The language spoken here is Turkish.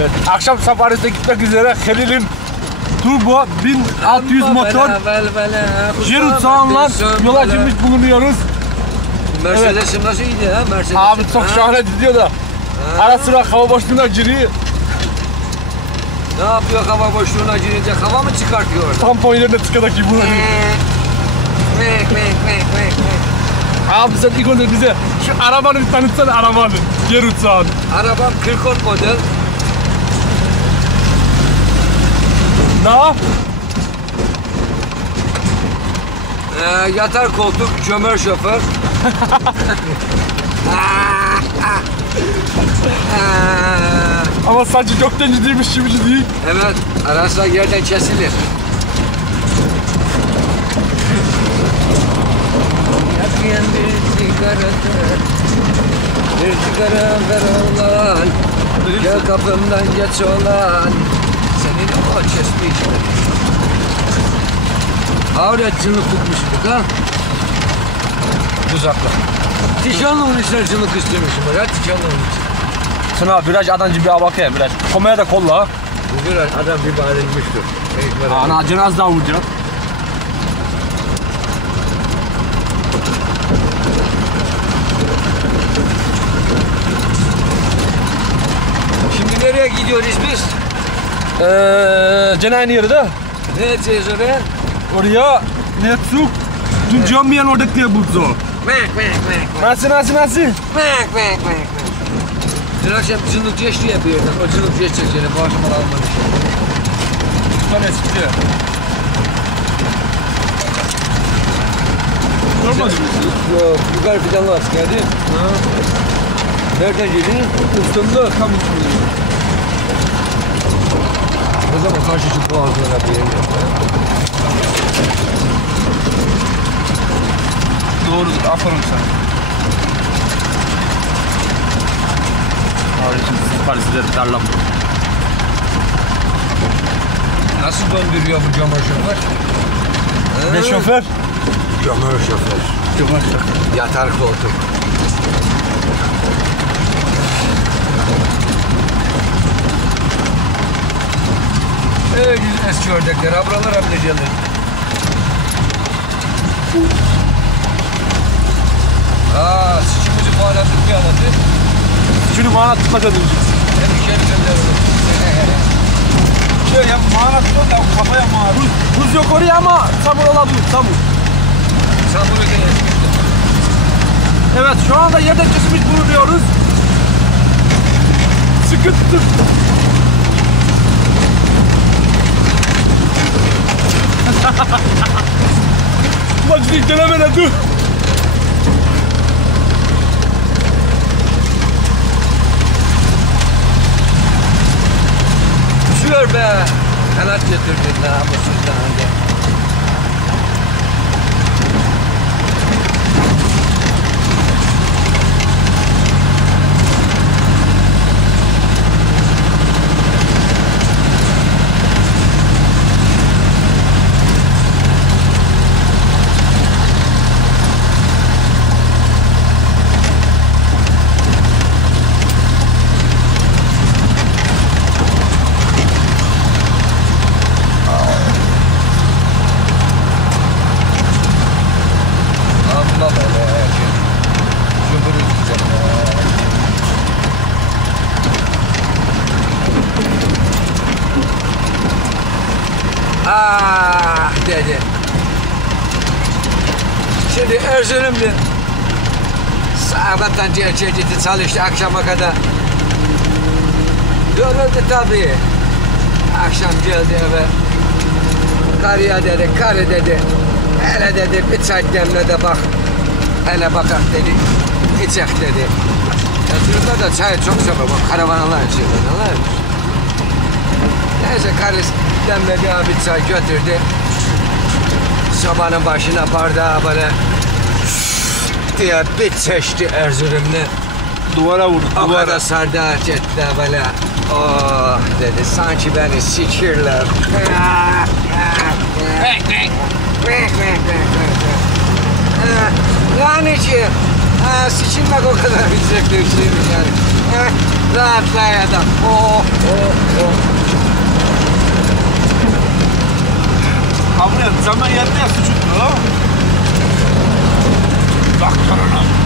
Evet. Akşam safarisine gitmek üzere Halil'in Turbo 1600 motor Jirut Sağan'la yola çıkmış bulunuyoruz. Mercedes'im nasıl iyiydi ha? Mercedes. Abi çok şahane gidiyor da. Ara sıra hava boşluğuna giriyor. Ne yapıyor hava boşluğuna girince? Hava mı çıkartıyor orada? Tampon yerine tıkadak gibi buna. Abi sen ilk önce bize şu arabanı bir tanıtsana arabanı. Jirut Sağan. Arabam 40 model. Ne? Ee, yatar koltuk, çömer şoför. Ama saçı çok denci değilmiş gibi değil. evet, arası yerden kesilir. Yakmayan bir sigaratı, bir sigara ver olan, gel kapımdan geç olan. Senin o çeşme işte. Avretçılık tutmuştuk ha. Uzakla. Tişanlığın içine cılık istemişim. Ya tişanlığın için. Sana biraz adancı bir bakayım biraz. Komaya da kolla. Bu biraz adam bir abi. Ana cenaz daha vuracağım. Şimdi nereye gidiyoruz biz? Eee cenayin yeri de. Ne edeceğiz oraya? Ne su? Dün camiyen orada diye buldu. Mek mek mek. Nasıl nasıl nasıl? Mek mek mek. Dün akşam cılık geçti ya bir yerden. O cılık geçecek seni. Bu akşam almamış. Son eski. Olmadı mı? Yok. Yukarı fidanlı askerdi. Nereden geldin? Üstünde tam üstünde. O zaman karşı çık boğazına bir yer yok. Doğrudur. Aferin sana. Şimdi siz Paris'de darlam. Nasıl döndürüyor bu camar şoför? Ne şoför? Camar şoför. Şoför şoför. Yatar koltuk. Eski ördekler, abralar ablecalı. Aa, sıçımızı bağladık bir anladı. Şunu bana tutma dedim. Hem içeri gönderelim. Şöyle yap, bana tutma da kafaya mağar. Buz, buz yok oraya ama sabır olabilir, sabır. Sabırı gene. Evet, şu anda yerde kesmiş bulunuyoruz. Sıkıntı. Maçlık denemene dur. Düşüyor be. Kanat götürdün namussuz daha önce. Amma böyle. Cumhur ülkesinde. Ah dedi. Şimdi Erzurumlu sabahtan çeşitli çalıştı akşama kadar. Yoruldu tabii. Akşam geldi eve. Karıya dedi, karı dedi. Hele dedi bir çay demle de bak. Hele bakak dedi. İçek dedi. Erzurum'da da çayı çok sever. Bu karavanalar içiyorlar. Anlar? Neyse karısı demledi bir çay götürdü. Sobanın başına bardağı böyle diye bir çeşti Erzurumlu. Duvara vurdu, duvara. sardaç etti böyle. Oh dedi sanki beni sikirler. Yani ki ha, sikilmek o kadar güzel bir şeymiş yani. Ha, Rahatlayalım. Oh oh oh. Abi zaman yetti ya Wacht van een nacht.